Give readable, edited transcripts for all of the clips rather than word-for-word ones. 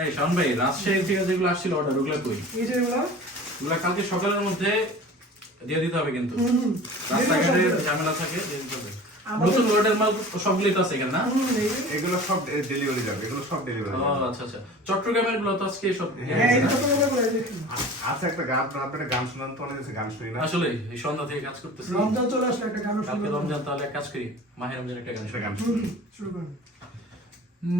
এই শাওন ভাই, রাজশাহী থেকে যেগুলো আসছিল অর্ডার, ওগুলো কই? এই যে এগুলো কালকে সকালের মধ্যে দিয়ে দিতে হবে কিন্তু। রাস্তাঘাটে ঝামেলা থাকে, দিয়ে দিতে হবে। নতুন লটের মাল সবগুলোই তো আছে এখানে না? এগুলো সব ডেলিভারি যাবে, এগুলো সব ডেলিভারি ও যাবে। আচ্ছা আচ্ছা। চট্টগ্রামের গুলো তো আজকে সব হ্যাঁ এই চট্টগ্রামে করে দেখুন। আচ্ছা, একটা গান, আপনারা গান শুনান তো, অনেক গান শুনি না। আসলে এই সন্ধ্যা থেকে কাজ করতেছি। রমজান চলে আসলে একটা গান কালকে শুনবো। রমজান, তাহলে এক কাজ করি, মাহে রমজান একটা গান একটা শুনি। গান শুনি। শুরু করুন।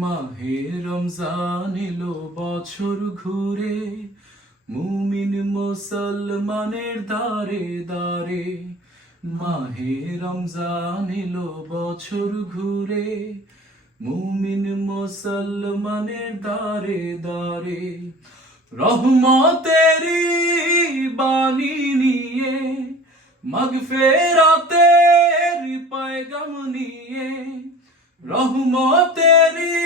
মাহে রমজান এলো বছর ঘুরে, মুমিন মুসলমানের দারে দারে। মাহে রমজান এলো বছর ঘুরে, মুমিন মুসলমানের দারে দারে। রহমতেরি বাণী নিয়ে, মাগফিরাতের পয়গাম নিয়ে, রহমতেরি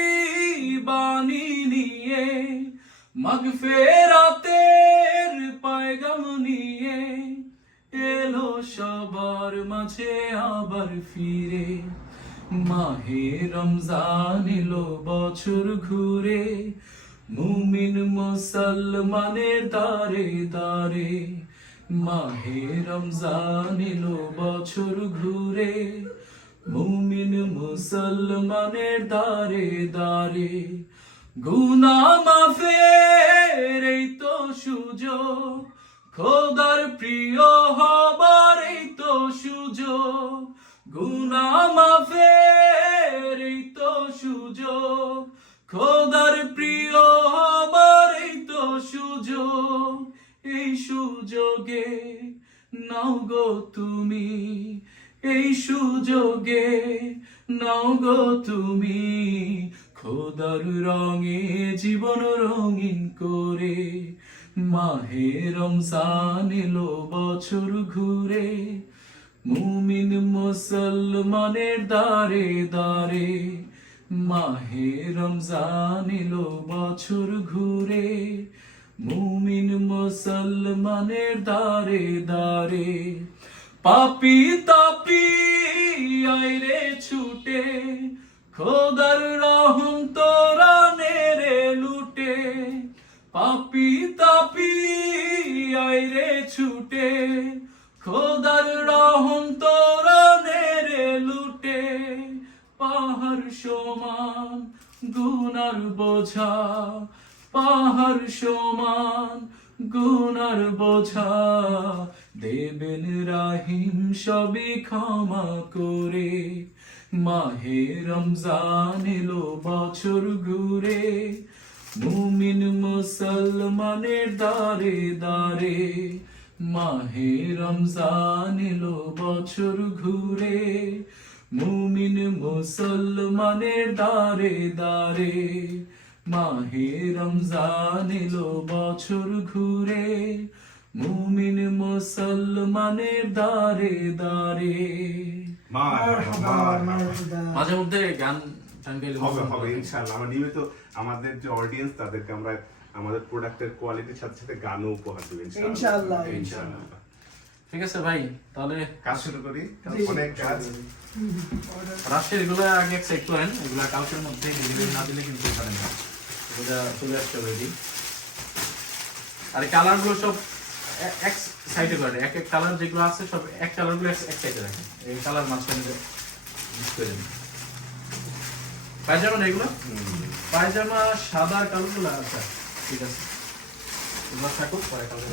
বাণী নিয়ে, মাগফিরাতের পয়গাম নিয়ে, এলো সবার মাঝে আবার ফিরে। মাহে রমজান এলো বছর ঘুরে, মুমিন মুসলমানের দারে দারে। মাহে রমজান এলো বছর ঘুরে, মুমিন মুসলমানের দারে দারে। গুনাহ মাফের এই তো সুযোগ, খোদার প্রিয় হবার এই তো সুযোগ। গুনাহ মাফের এই তো সুযোগ, খোদার প্রিয় হবার এই তো সুযোগ। এই সুযোগে নাও গো তুমি, এই সুযোগে নাও গো তুমি, খোদার রঙে জীবন রঙিন করে। মাহে রমজান এলো বছর ঘুরে, মুমিন মুসলমানের দারে দারে। মাহে রমজান এলো বছর ঘুরে, মুমিন মুসলমানের দারে দারে। পাপি তাপি আইরে ছুটে, খোদার রহম তোরা নেরে লুটে। পাপি তাপি আইরে ছুটে, খোদার রহম তোরা নেরে লুটে। পাহাড় সমান গুনার বোঝা, পাহাড় সমান গুনার বোঝা, দেবেন রাহিম সবই ক্ষমা করে। মাহে রমজান এলো বছর ঘুরে, মুমিন মুসলমানের দারে দারে। মাহে রমজান এলো বছর ঘুরে, মুমিন মুসলমানের দারে দারে। মাহে রমজান এলো বছর ঘুরে, মুমিন মুসলমানের দারে দারে। মাঝে মধ্যে গান হবে ইনশাআল্লাহ। আমরা নিয়মিত আমাদের যে অডিয়েন্স, তাদেরকে আমরা আমাদের প্রোডাক্টের কোয়ালিটির সাথে সাথে গানও উপহার দেব ইনশাআল্লাহ। ইনশাআল্লাহ। ঠিক আছে ভাই, তাহলে কাজ শুরু করি। অনেক কাজ। রাজশাহীর এগুলো আগে এক্সাইট করেন, এগুলো কালকের মধ্যে ডেলিভারি না দিলে কিন্তু পারেন না, এগুলো চলে আসছে অলরেডি। আর কালার গুলো সব এক সাইডে করে, এক এক কালার যেগুলো আছে সব এক কালার গুলো এক সাইডে রাখেন, এই কালার মাঝখানে মিক্স করে দিন। পায়জামা না এগুলো? পায়জামা সাদা কালো গুলো, আচ্ছা ঠিক আছে, এগুলো থাকুক, পরে কালার